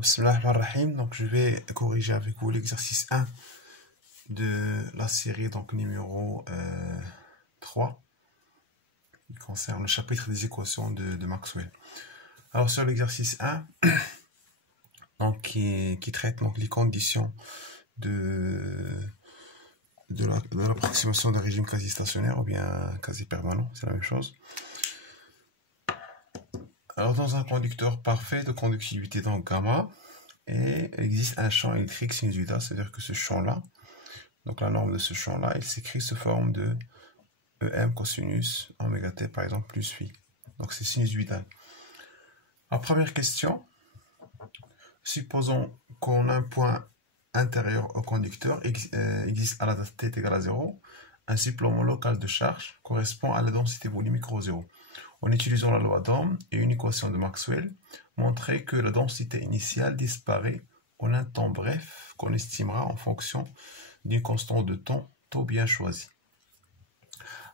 Bismillah ar-Rahman ar-Rahim. Donc je vais corriger avec vous l'exercice 1 de la série donc numéro 3 qui concerne le chapitre des équations de Maxwell. Alors sur l'exercice 1 donc, qui traite donc les conditions de l'approximation d'un régime quasi-stationnaire ou bien quasi-permanent, c'est la même chose. Alors dans un conducteur parfait de conductivité donc gamma, et existe un champ électrique sinusoïdal, c'est-à-dire que ce champ-là, donc la norme de ce champ-là, il s'écrit sous forme de EM cosinus oméga t par exemple plus phi. Donc c'est sinusoïdal. La première question, supposons qu'on a un point intérieur au conducteur, existe à la date t égale à 0, un supplément local de charge correspond à la densité volumique rho 0. En utilisant la loi d'Ohm et une équation de Maxwell, montrer que la densité initiale disparaît en un temps bref qu'on estimera en fonction d'une constante de temps taux bien choisi.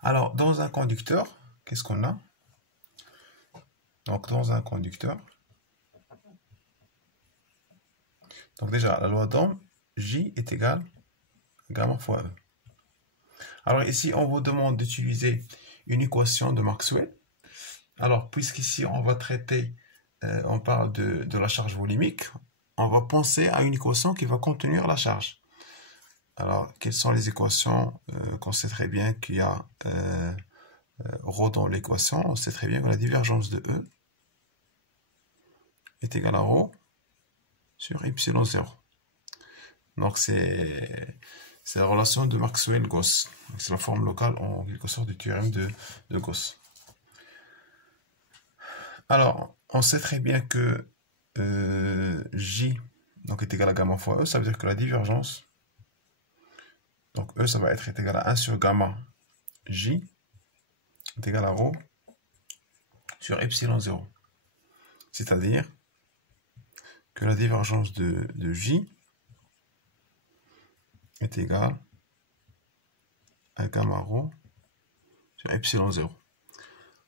Alors, dans un conducteur, qu'est-ce qu'on a? Donc, dans un conducteur, donc déjà, la loi d'Ohm, J est égal à gamma fois E. Alors ici, on vous demande d'utiliser une équation de Maxwell. Alors, puisqu'ici, on va traiter, on parle de la charge volumique, on va penser à une équation qui va contenir la charge. Alors, quelles sont les équations qu'on sait très bien qu'il y a ρ dans l'équation? On sait très bien que la divergence de E est égale à ρ sur epsilon 0. Donc, c'est la relation de Maxwell-Gauss. C'est la forme locale, en quelque sorte, du théorème de Gauss. Alors, on sait très bien que J donc, est égal à gamma fois E, ça veut dire que la divergence, donc E, ça va être égal à 1 sur gamma J est égal à ρ sur epsilon 0. C'est-à-dire que la divergence de J est égale à gamma ρ sur epsilon 0.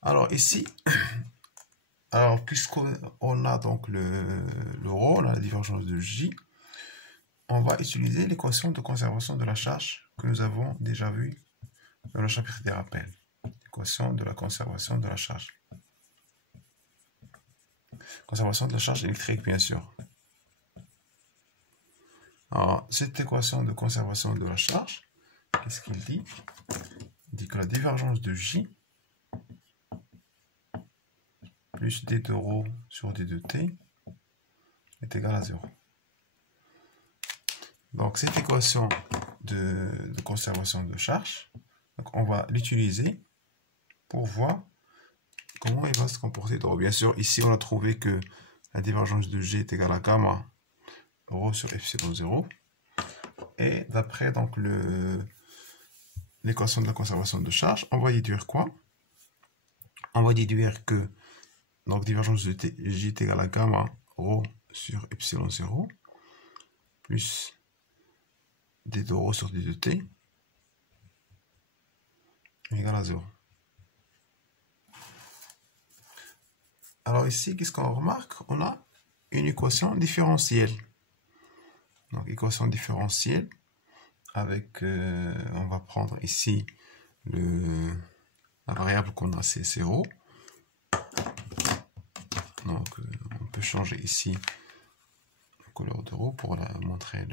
Alors ici, alors puisqu'on a donc le ρ, on a la divergence de J, on va utiliser l'équation de conservation de la charge que nous avons déjà vue dans le chapitre des rappels. L'équation de la conservation de la charge. Conservation de la charge électrique, bien sûr. Alors, cette équation de conservation de la charge, qu'est-ce qu'il dit? Il dit que la divergence de J plus d de ρ sur d de t est égale à 0. Donc, cette équation de conservation de charge, donc on va l'utiliser pour voir comment il va se comporter. Donc, bien sûr, ici, on a trouvé que la divergence de G est égale à gamma ρ sur epsilon 0. Et d'après donc l'équation de la conservation de charge, on va déduire quoi? On va déduire que donc divergence de J est égale à gamma ρ sur epsilon 0 plus d de ρ sur d de t égale à 0. Alors ici, qu'est-ce qu'on remarque? On a une équation différentielle. Donc équation différentielle avec, on va prendre ici la variable qu'on a, c'est 0. Donc on peut changer ici la couleur de ρ pour montrer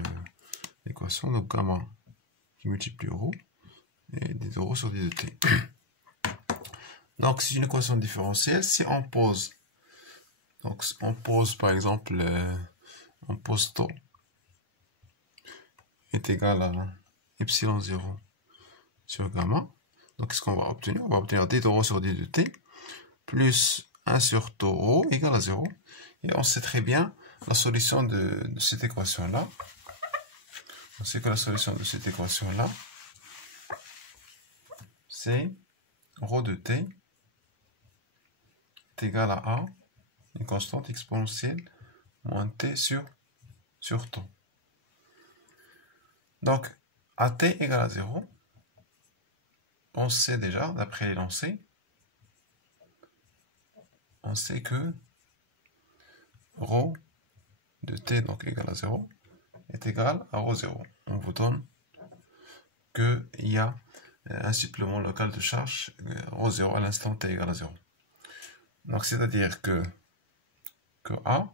l'équation. Donc gamma qui multiplie ρ et d de ρ sur d de t. Donc c'est une équation différentielle. Si on pose, donc on pose par exemple, on pose taux est égal à epsilon 0 sur gamma. Donc qu'est-ce qu'on va obtenir? On va obtenir d de ρ sur d de t plus 1 sur taux ρ égale à 0. Et on sait très bien la solution de cette équation-là. On sait que la solution de cette équation-là, c'est ρ de t est égal à A, une constante exponentielle, moins t sur taux. Donc, AT égale à 0, on sait déjà, d'après l'énoncé, on sait que ρ de t donc égal à 0 est égal à ρ0. On vous donne qu'il y a un supplément local de charge ρ0 à l'instant t égale à 0. Donc c'est-à-dire que A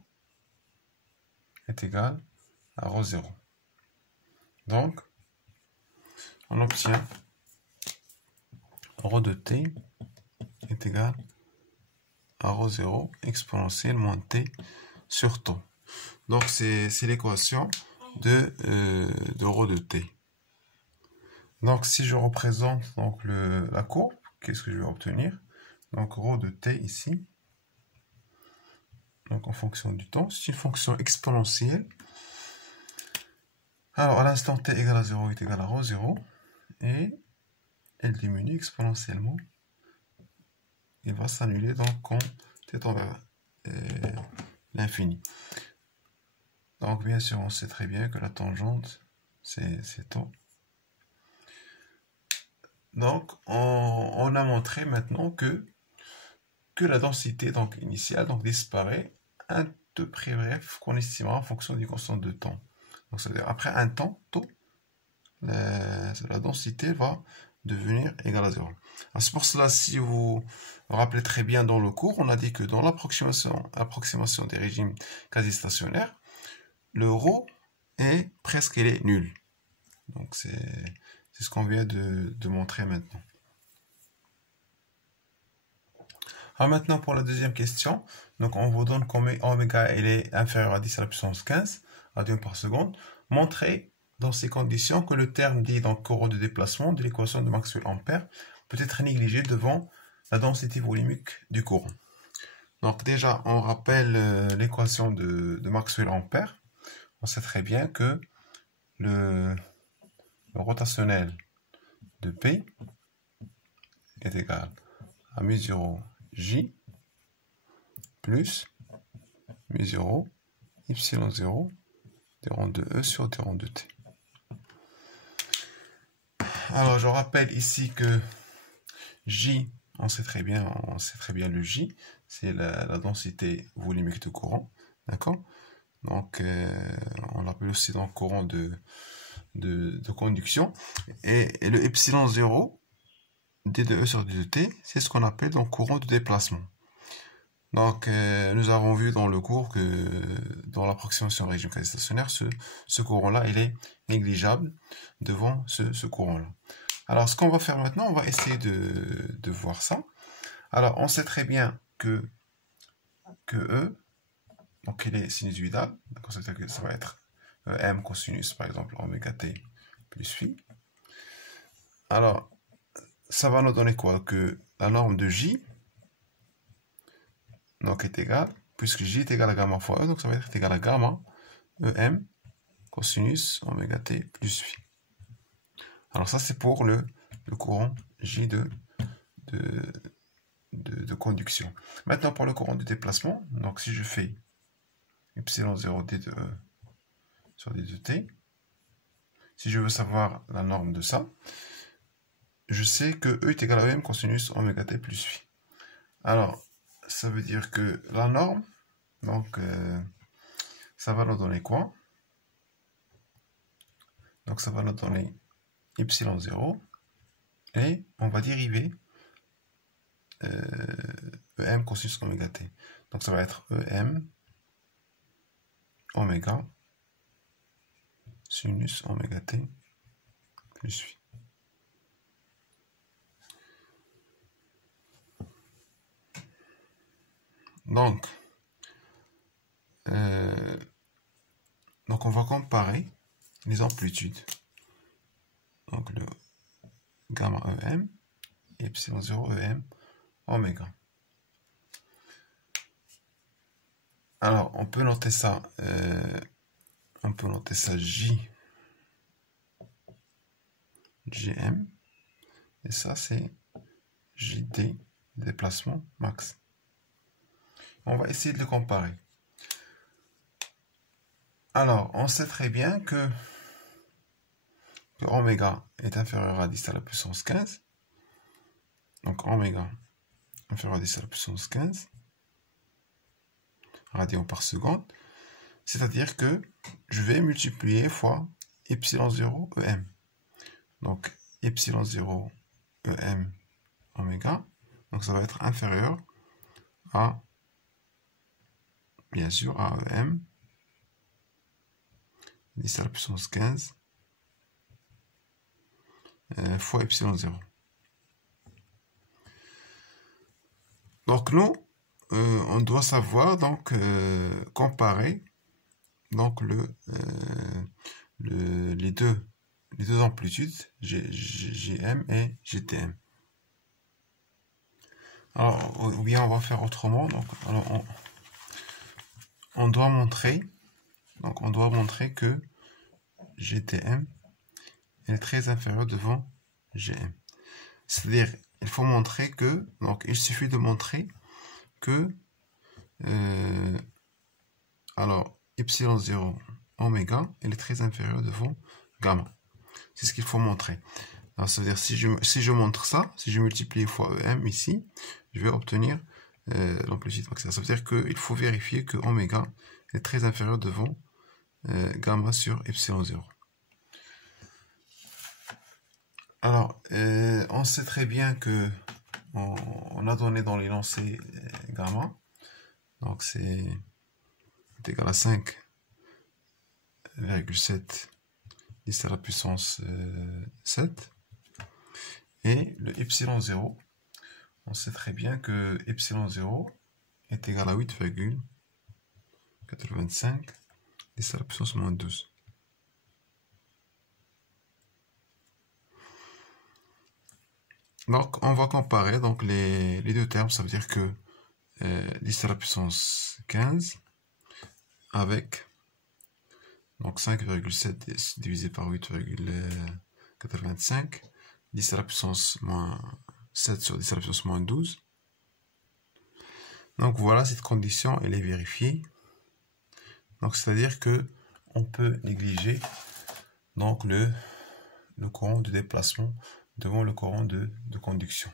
est égal à ρ0. Donc on obtient ρ de t est égal à ρ0 exponentielle moins t sur tau. Donc c'est l'équation de ρ de t. Donc si je représente donc la courbe, qu'est-ce que je vais obtenir? Donc ρ de t ici, donc en fonction du temps, c'est une fonction exponentielle. Alors à l'instant t égale à 0 est égal à ρ0 et elle diminue exponentiellement. Il va s'annuler donc quand t tend vers l'infini. Donc bien sûr on sait très bien que la tangente c'est tau. Donc on a montré maintenant que la densité donc initiale donc disparaît un peu près bref qu'on estimera en fonction du constant de temps. Donc c'est-à-dire après un temps tau, la densité va devenir égale à 0. C'est pour cela, si vous vous rappelez très bien dans le cours, on a dit que dans l'approximation des régimes quasi-stationnaires, le ρ est presque nul. Donc c'est ce qu'on vient de montrer maintenant. Alors maintenant pour la deuxième question, donc on vous donne qu'oméga elle est inférieur à 10 à la puissance 15 radians par seconde. Montrez dans ces conditions que le terme dit donc courant de déplacement de l'équation de Maxwell-Ampère peut être négligé devant la densité volumique du courant. Donc déjà on rappelle l'équation de Maxwell-Ampère. On sait très bien que le rotationnel de P est égal à mu0 J plus mu0 epsilon 0 d rond de E sur d rond de T. Alors je rappelle ici que J, on sait très bien le J, c'est la densité volumique de courant, d'accord? Donc on l'appelle aussi donc courant de conduction, et le epsilon 0 d de E sur d de T, c'est ce qu'on appelle donc courant de déplacement. Donc nous avons vu dans le cours que dans l'approximation régime quasi-stationnaire, ce courant-là, il est négligeable devant ce courant-là. Alors ce qu'on va faire maintenant, on va essayer de voir ça. Alors on sait très bien que E, donc il est sinusoïdal, donc c'est-à-dire que ça va être M cosinus par exemple oméga t plus phi. Alors ça va nous donner quoi? Que la norme de J donc est égale, puisque J est égal à gamma fois E, donc ça va être égal à gamma EM cosinus oméga t plus phi. Alors ça c'est pour le courant J de conduction. Maintenant pour le courant de déplacement, donc si je fais epsilon 0 d de E sur d de T, si je veux savoir la norme de ça, je sais que E est égal à EM cosinus oméga t plus phi. Alors ça veut dire que la norme, donc ça va nous donner quoi? Donc ça va nous donner epsilon 0 et on va dériver EM cosinus oméga t. Donc ça va être EM oméga sinus oméga t plus phi. Donc on va comparer les amplitudes. Donc le gamma EM et epsilon 0 EM oméga. Alors on peut noter ça JM et ça c'est JD déplacement max. On va essayer de le comparer. Alors, on sait très bien que oméga est inférieur à 10 à la puissance 15. Donc, oméga inférieur à 10 à la puissance 15 radians par seconde. C'est-à-dire que je vais multiplier fois epsilon 0 EM. Donc, epsilon 0 EM oméga. Donc, ça va être inférieur à, bien sûr, à EM 10 à la puissance 15 fois epsilon 0. Donc, nous, on doit savoir, donc, comparer donc les deux amplitudes, GM et GTM. Alors, ou bien on va faire autrement. Donc, alors on doit montrer, que GTM est très inférieur devant GM. C'est-à-dire, il faut montrer que, donc il suffit de montrer que, alors, epsilon 0 oméga, elle est très inférieure devant gamma. C'est ce qu'il faut montrer. Alors, ça veut dire, si je montre ça, si je multiplie fois EM ici, je vais obtenir l'amplitude maximale. Ça veut dire qu'il faut vérifier que oméga est très inférieur devant gamma sur epsilon 0. Alors, on sait très bien que on a donné dans l'énoncé gamma, donc c'est égal à 5,7 10 à la puissance 7. Et le epsilon 0, on sait très bien que epsilon 0 est égal à 8,85 10 à la puissance moins 12. Donc, on va comparer donc les deux termes. Ça veut dire que 10 à la puissance 15 avec donc 5,7 divisé par 8,85, 10 à la puissance moins 7 sur 10 à la puissance moins 12. Donc voilà, cette condition, elle est vérifiée. Donc c'est-à-dire que on peut négliger donc le courant de déplacement devant le courant de conduction.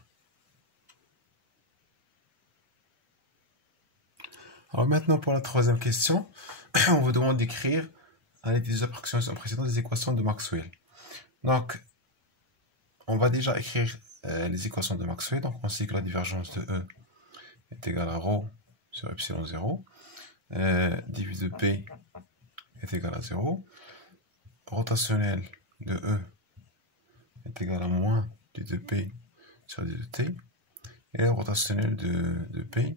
Alors maintenant pour la troisième question, on vous demande d'écrire à l'aide des approximations précédentes des équations de Maxwell. Donc on va déjà écrire les équations de Maxwell. Donc on sait que la divergence de E est égale à ρ sur epsilon 0, divisé de P est égal à 0, rotationnel de E est égal à moins du 2P sur du 2T, et le rotationnel de P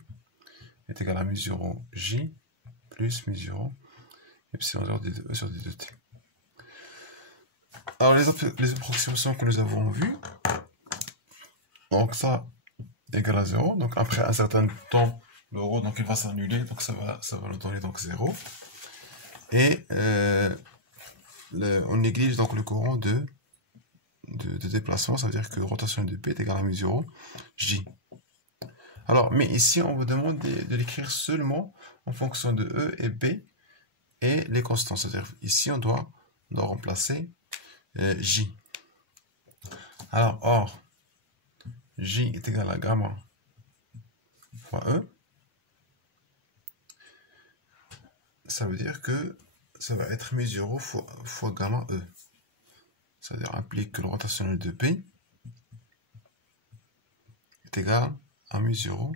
est égal à mu0 J plus mu0 epsilon 0 de E sur du 2T. Alors les approximations que nous avons vues, donc ça égale à 0, donc après un certain temps, le ρ donc il va s'annuler, donc ça va nous donner donc 0. Et on néglige donc le courant de déplacement, ça veut dire que rotation de P est égale à mu0 J. Alors, mais ici, on vous demande de l'écrire seulement en fonction de E et B et les constantes. C'est-à-dire, ici, on doit remplacer J. Alors, or, J est égal à gamma fois E. Ça veut dire que ça va être mu0 fois gamma E. C'est-à-dire implique que le rotationnel de P est égal à mu0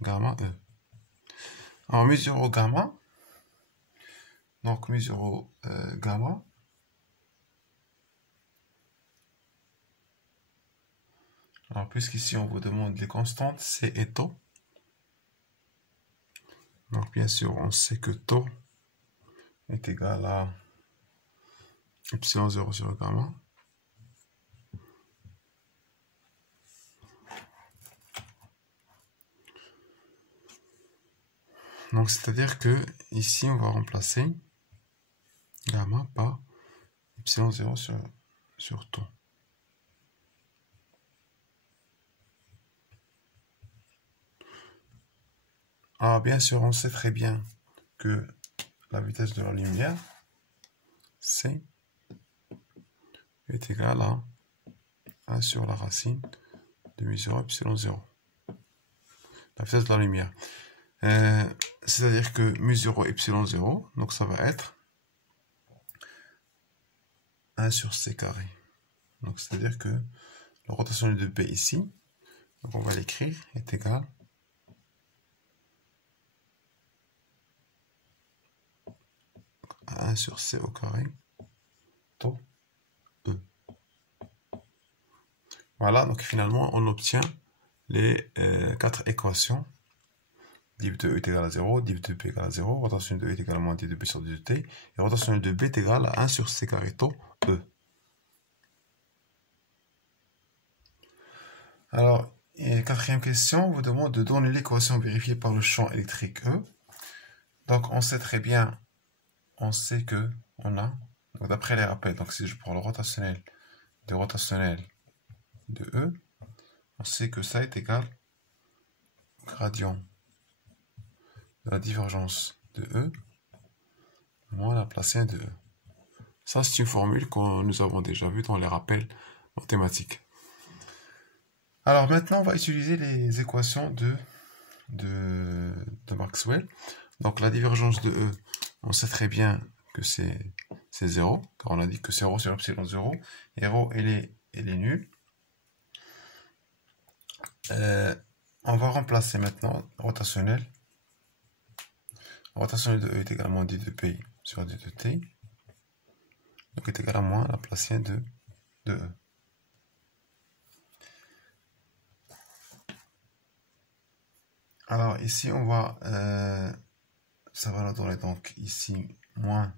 gamma E. Alors mu0 gamma, donc mu0 gamma, alors puisqu'ici on vous demande les constantes C et tau, donc bien sûr on sait que tau est égal à epsilon 0 sur gamma. Donc c'est-à-dire que ici on va remplacer gamma par epsilon 0 sur tau. Alors bien sûr on sait très bien que la vitesse de la lumière C est égale à 1 sur la racine de mu0 epsilon 0. La vitesse de la lumière. C'est-à-dire que mu0 epsilon 0, donc ça va être 1 sur c carré. Donc c'est-à-dire que la rotation de B ici, donc on va l'écrire, est égal à 1 sur c au carré tau E. Voilà, donc finalement on obtient les 4 équations. Div de E est égal à 0, div de B est égal à 0, rotation de E est égal à moins div de B sur div de T, et rotation de B est égal à 1 sur c carré tau E. Alors, quatrième question, on vous demande de donner l'équation vérifiée par le champ électrique E. Donc, on sait très bien, on sait que on a, d'après les rappels, donc si je prends le rotationnel de E, on sait que ça est égal au gradient de la divergence de E moins la Laplacienne de E. Ça, c'est une formule que nous avons déjà vue dans les rappels mathématiques. Alors maintenant, on va utiliser les équations de Maxwell. Donc la divergence de E, on sait très bien que c'est 0, car on a dit que c'est rho sur epsilon 0, et rho, elle est nulle. On va remplacer maintenant rotationnel. Rotationnel de E est également d de P sur d de T. Donc est égal à moins la Laplacienne de E. Alors ici on va, ça va nous donner donc ici moins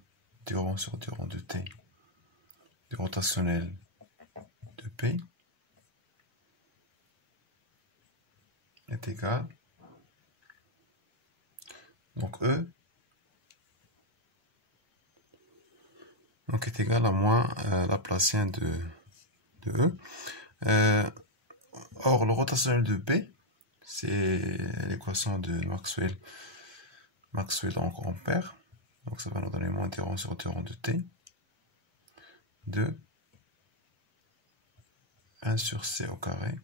du rond sur du rond de T du rotationnel de P est égal, donc E donc est égal à moins la Laplacienne de E. Or le rotationnel de P, c'est l'équation de Maxwell en ampère. Donc ça va nous donner moins d rond sur d rond de T de 1 sur C au carré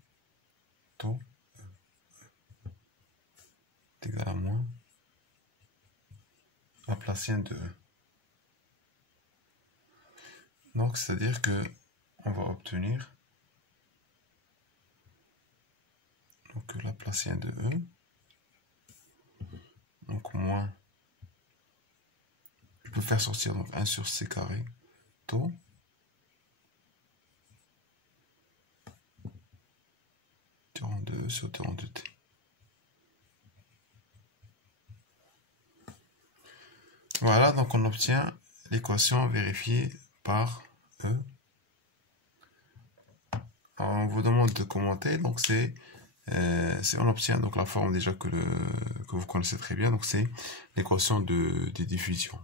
tau E est égal à moins la Laplacienne de E. Donc c'est-à-dire que on va obtenir donc la Laplacienne de E, donc moins, je peux faire sortir donc 1 sur C carré tau d rond de E sur d rond de T. Voilà, donc on obtient l'équation vérifiée par E. Alors, on vous demande de commenter, donc on obtient donc la forme déjà que vous connaissez très bien, donc c'est l'équation de diffusion.